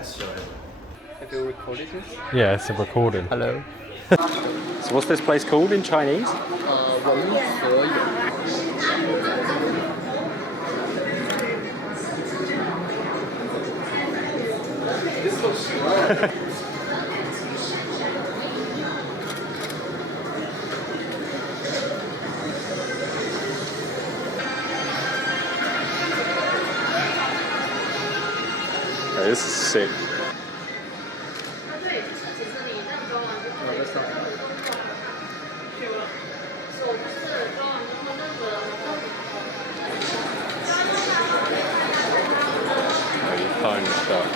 best show ever. Have you recorded this? Yeah, it's a recording. Hello. So what's this place called in Chinese? This looks slow. This is sick. Phone stuff.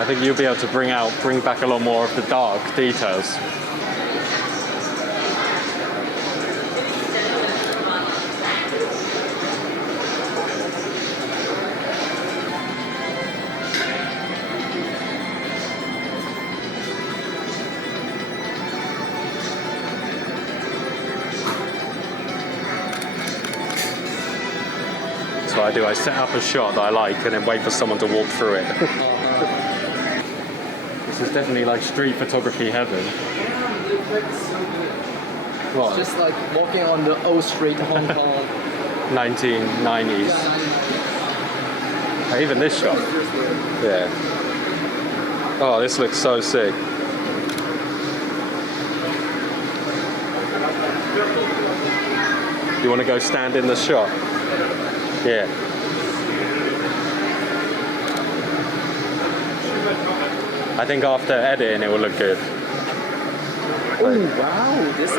I think you'll be able to bring back a lot more of the dark details. So I do, I set up a shot that I like and then wait for someone to walk through it. This is definitely like street photography heaven. What? Just like walking on the old street Hong Kong. 1990s. Oh, even this shot. Yeah. Oh, this looks so sick. You want to go stand in the shot? Yeah. I think after editing it will look good. Oh wow, this is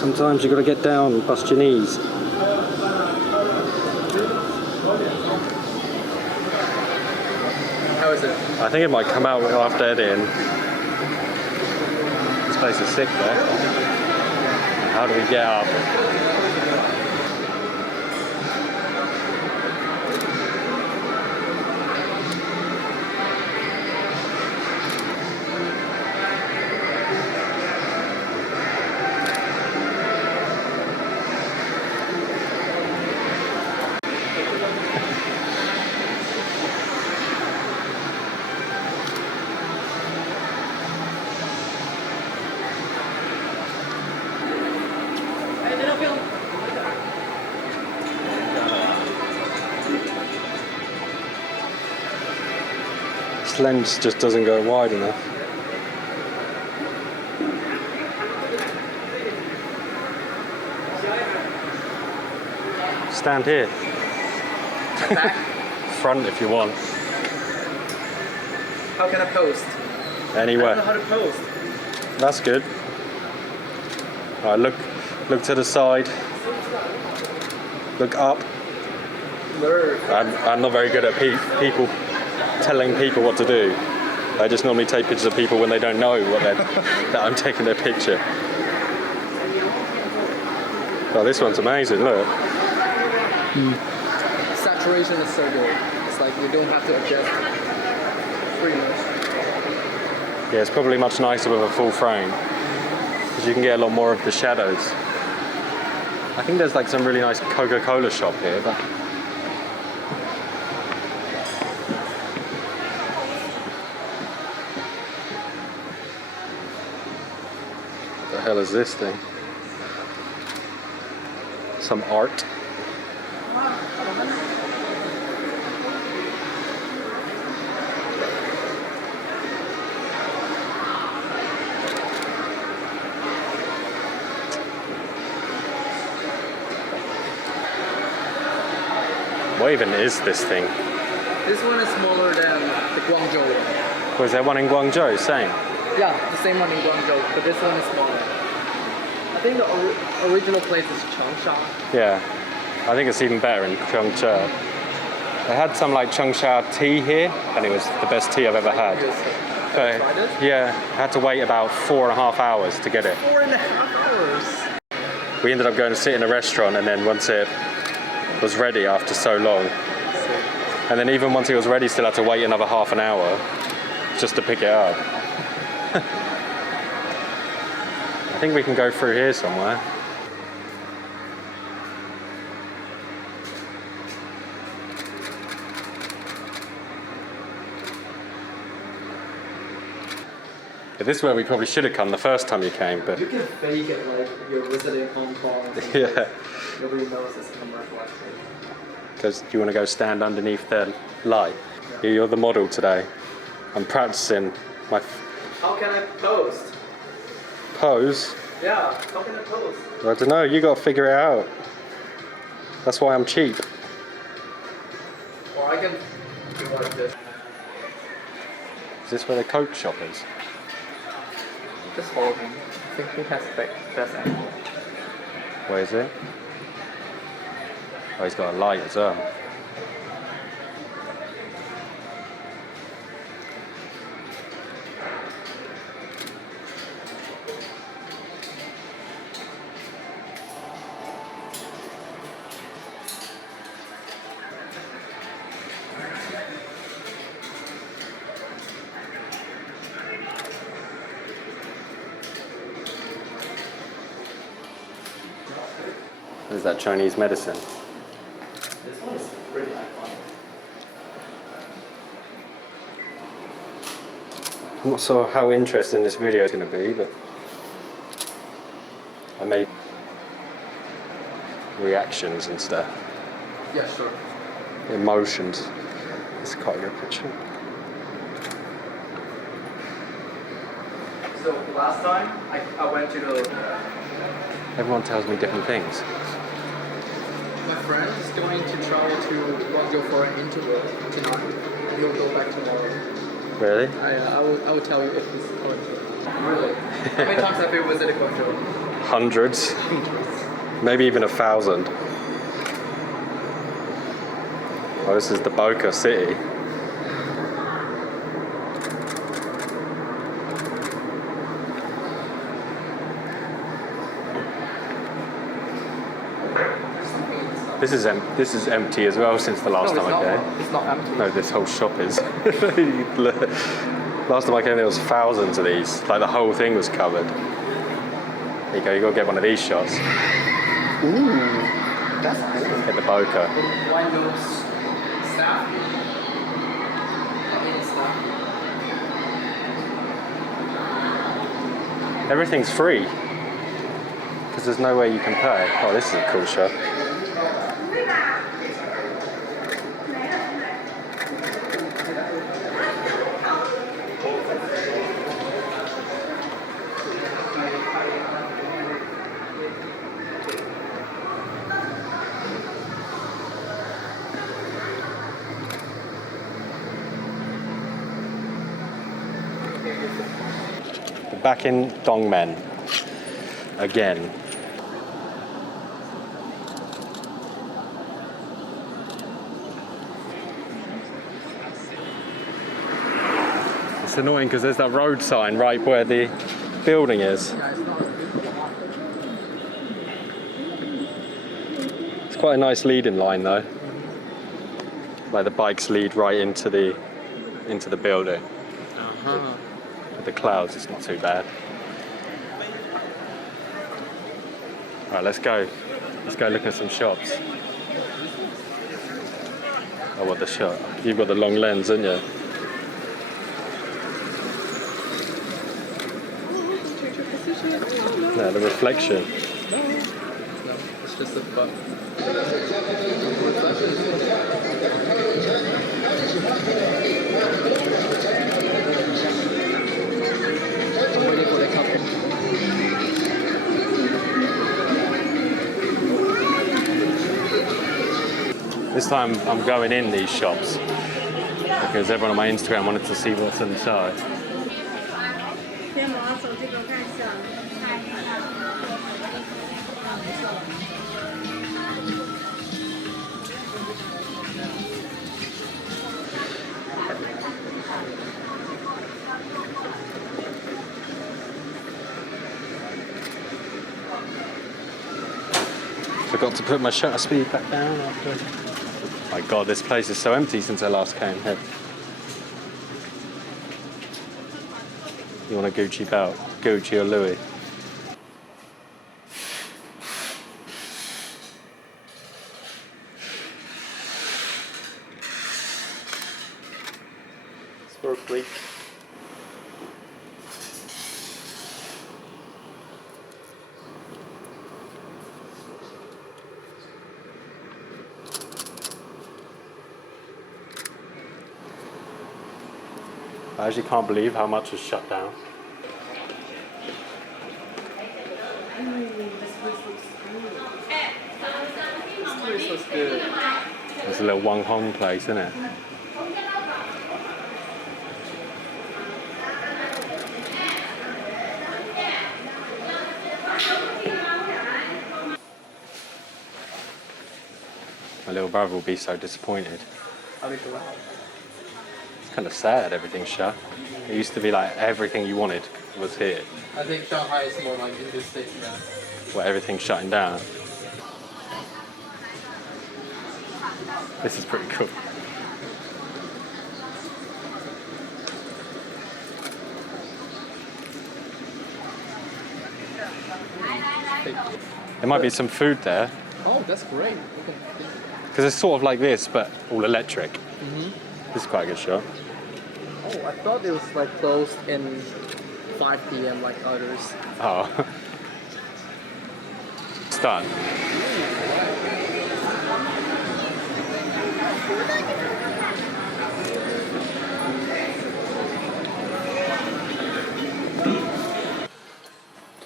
Sometimes you got to get down and bust your knees. How is it? I think it might come out after editing. This place is sick though. How do we get up? This lens just doesn't go wide enough. Stand here. back. Front if you want. How can I post? Anywhere. I don't know how to post. That's good. Alright, look to the side. Look up. Blur. I'm not very good at people telling people what to do. I just normally take pictures of people when they don't know that I'm taking their picture. Oh, this one's amazing, look. Saturation is so good. It's like you don't have to adjust pretty much. Yeah, it's probably much nicer with a full frame because you can get a lot more of the shadows. I think there's like some really nice Coca-Cola shop here, but what the hell is this thing? Some art. What even is this thing? This one is smaller than the Guangzhou one. Was there one in Guangzhou? Same. Yeah, the same one in Guangzhou, but this one is smaller. I think the original place is Changsha. Yeah, I think it's even better in Changsha. They had some like Changsha tea here, and it was the best tea I've ever had. But tried it? yeah, I had to wait about 4.5 hours to get it. 4.5 hours. We ended up going to sit in a restaurant, and then once it was ready after so long, and then even once it was ready, still had to wait another half an hour just to pick it up. I think we can go through here somewhere. But this is where we probably should have come the first time you came, but You can fake it like you're visiting Hong Kong. yeah. Nobody knows it's commercial actually. Because you want to go stand underneath the light. You're the model today. I'm practicing my How can I post? pose. Yeah, how can I post? I don't know, you got to figure it out. That's why I'm cheap. Or I can do like this. Is this where the Coke shop is? Just follow him. I think he has best angle. Where is it? Oh, he's got a light as well. There's that Chinese medicine. This one is really iconic. I'm not sure how interesting this video is going to be, but I made reactions and stuff, Yeah, sure. emotions. It's quite a good picture. So last time I went to the... Everyone tells me different things. My friend is going to travel to Guangzhou for an interval tonight. He'll go back tomorrow. Really? I will tell you if he's going to. Really? How many times have you visited Guangzhou? Hundreds, maybe even 1,000. Oh, this is the Boca City. This is empty as well since the last time I came. It's not empty. No, this whole shop is. Last time I came there was thousands of these. Like the whole thing was covered. There you go, you got to get one of these shots. Ooh, that's cool. Get the Boca. Why no staff? Any staff? Everything's free. Because there's no way you can pay. Oh, this is a cool shot. Back in Dongmen again. It's annoying because there's that road sign right where the building is. It's quite a nice leading line though. Like the bikes lead right into the building. With the clouds, it's not too bad. Alright, let's go. Let's go look at some shops. Oh, what the shot. You've got the long lens, haven't you? No, the reflection. No, it's just a bug. I'm waiting for the couple. This time I'm going in these shops because everyone on my Instagram wanted to see what's inside. forgot to put my shutter speed back down after. My God, this place is so empty since I last came here. You want a Gucci belt? Gucci or Louis? It's for a break. I actually can't believe how much was shut down. This looks good. There's a little Wang Hong place, isn't it? My little brother will be so disappointed. How do you feel? It's kind of sad everything's shut. It used to be like everything you wanted was here. I think Shanghai is more like in this state now. Where everything's shutting down. This is pretty cool. There might be some food there, Oh, that's great. because it's sort of like this, but all electric. This is quite a good shot. Oh, I thought it was like closed in 5 p.m. like others. Oh. It's done.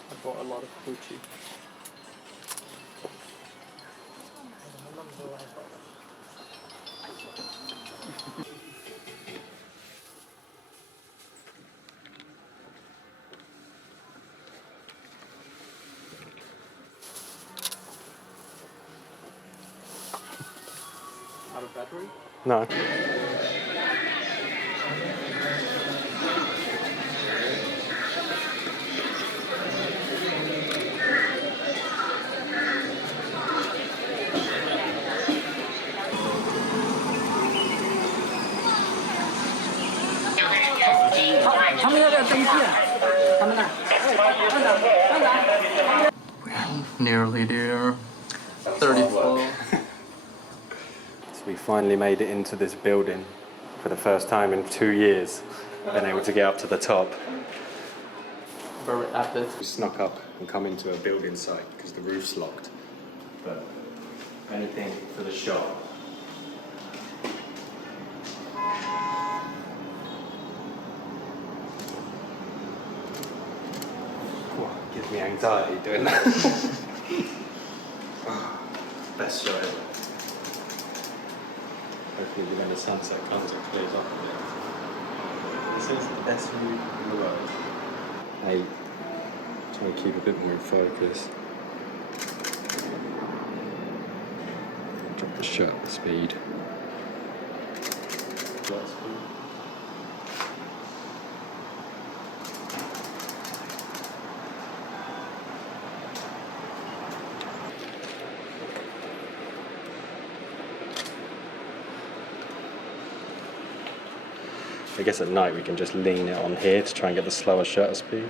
I bought a lot of Gucci. Out of battery? No. We're nearly there. 34. So we finally made it into this building for the first time in 2 years. Been able to get up to the top. Very epic. We snuck up and come into a building site because the roof's locked. But anything for the shot. Gives me anxiety doing that. Best shot ever. Hopefully when the sunset comes it clears up a bit. This is the best view in the world. Hey, try to keep a bit more in focus. Drop the shutter speed. Shutter speed. I guess at night we can just lean it on here to try and get the slower shutter speed.